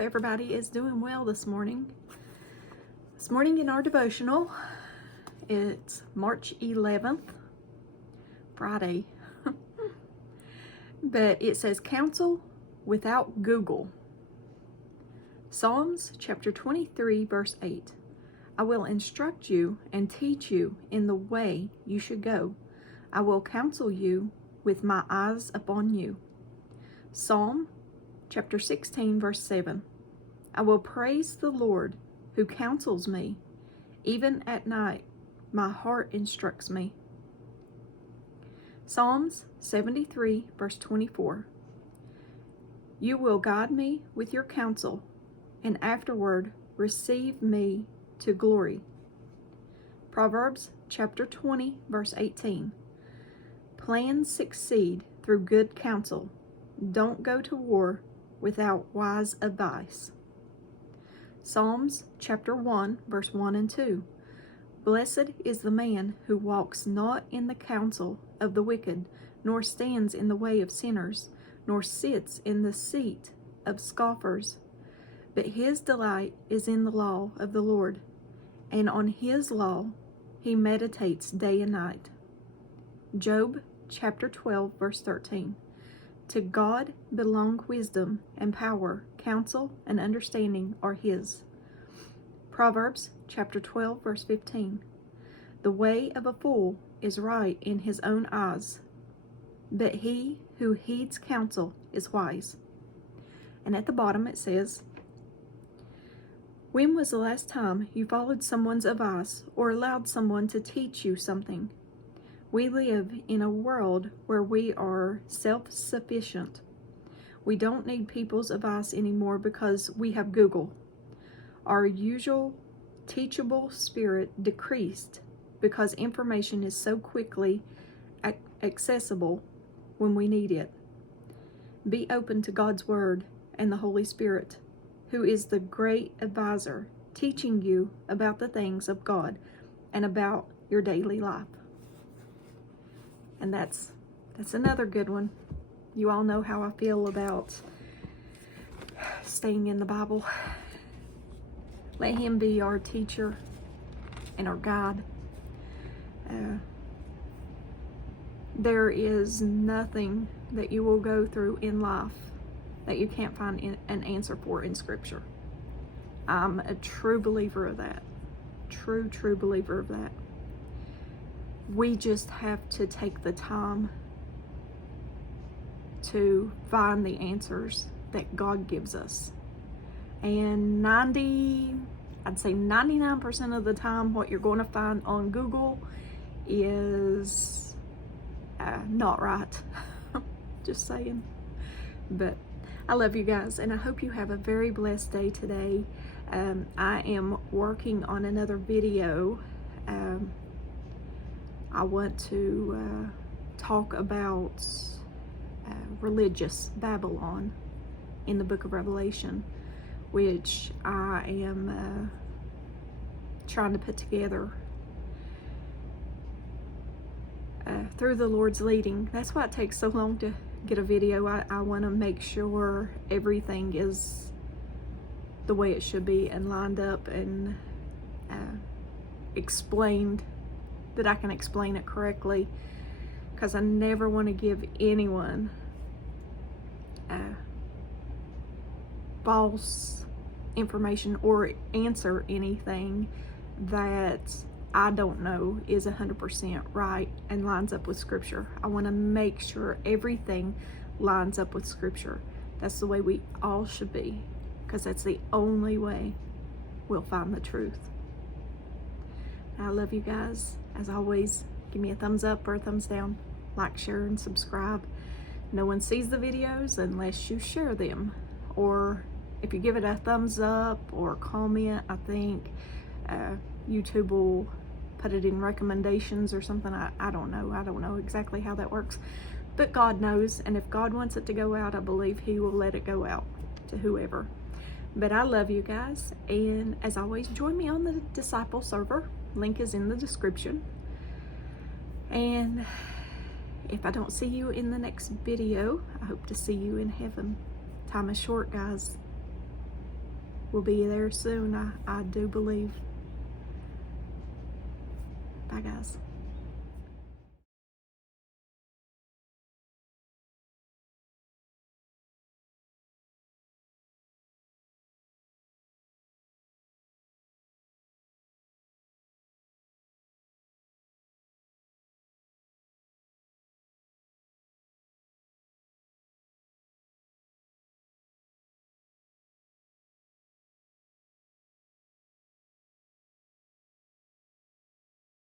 hope everybody is doing well this morning. This morning in our devotional, it's March 11th, Friday. But it says, Counsel without Google. Psalms chapter 23, verse 8. I will instruct you and teach you in the way you should go. I will counsel you with my eyes upon you. Psalm chapter 16, verse 7. I will praise the Lord who counsels me. Even at night, my heart instructs me. Psalms 73, verse 24. You will guide me with your counsel, and afterward receive me to glory. Proverbs chapter 20, verse 18. Plans succeed through good counsel. Don't go to war without wise advice. Psalms chapter 1, verse 1 and 2. Blessed is the man who walks not in the counsel of the wicked, nor stands in the way of sinners, nor sits in the seat of scoffers. But his delight is in the law of the Lord, and on his law he meditates day and night. Job chapter 12, verse 13. To God belong wisdom and power, counsel and understanding are his. Proverbs chapter 12, verse 15. The way of a fool is right in his own eyes, but he who heeds counsel is wise. And at the bottom it says, when was the last time you followed someone's advice or allowed someone to teach you something? We live in a world where we are self-sufficient. We don't need people's advice anymore because we have Google. Our usual teachable spirit decreased because information is so quickly accessible when we need it. Be open to God's Word and the Holy Spirit, who is the great advisor, teaching you about the things of God and about your daily life. And that's another good one. You all know how I feel about staying in the Bible. Let Him be our teacher and our guide. There is nothing that you will go through in life that you can't find an answer for in Scripture. I'm a true believer of that. True believer of that. We just have to take the time to find the answers that God gives us. And I'd say 99% of the time, what you're going to find on Google is not right. Just saying. But I love you guys, and I hope you have a very blessed day today. I am working on another video. I want to talk about religious Babylon in the book of Revelation, which I am trying to put together through the Lord's leading. That's why it takes so long to get a video. I want to make sure everything is the way it should be and lined up and explained, that I can explain it correctly, because I never want to give anyone false information or answer anything that I don't know is 100% right and lines up with Scripture. I want to make sure everything lines up with Scripture. That's the way we all should be, because that's the only way we'll find the truth. I love you guys. As always, give me a thumbs up or a thumbs down. Like, share, and subscribe. No one sees the videos unless you share them. Or if you give it a thumbs up or comment, I think YouTube will put it in recommendations or something. I don't know. I don't know exactly how that works. But God knows. And if God wants it to go out, I believe He will let it go out to whoever. But I love you guys. And as always, join me on the Disciple server. Link is in the description. And if I don't see you in the next video, I hope to see you in heaven. Time is short, guys. will be there soon, I do believe. Bye, guys.